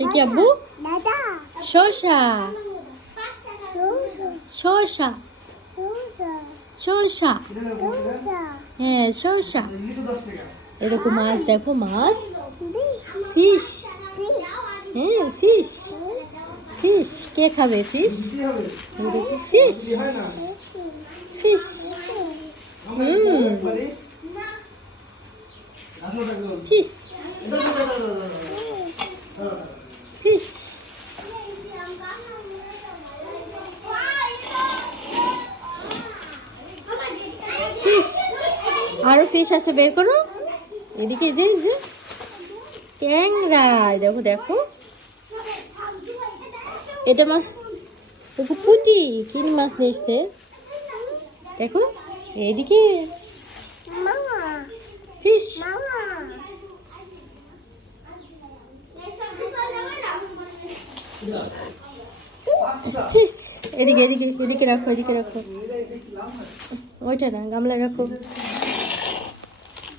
এটা কি আব্বু? শসা। শসা শসা, হ্যাঁ শসা। এরকম মাছ, দেখো মাছ, ফিশ, হ্যাঁ ফিশ, ফিশ। কে খাবে fish? Fish, fish. Fish, fish. Fish, আরো ফিশ আছে, বের করো। এদিকে যে যে ট্যাংরা, দেখো দেখো। এটা মাছ, দেখো পুঁটি, কিনি মাছ নিয়ে এসছে। দেখো এদিকে ফিশ, ফিশ। এদিকে এদিকে এদিকে রাখো, এদিকে রাখো। ওইটা না, গামলায় রাখো।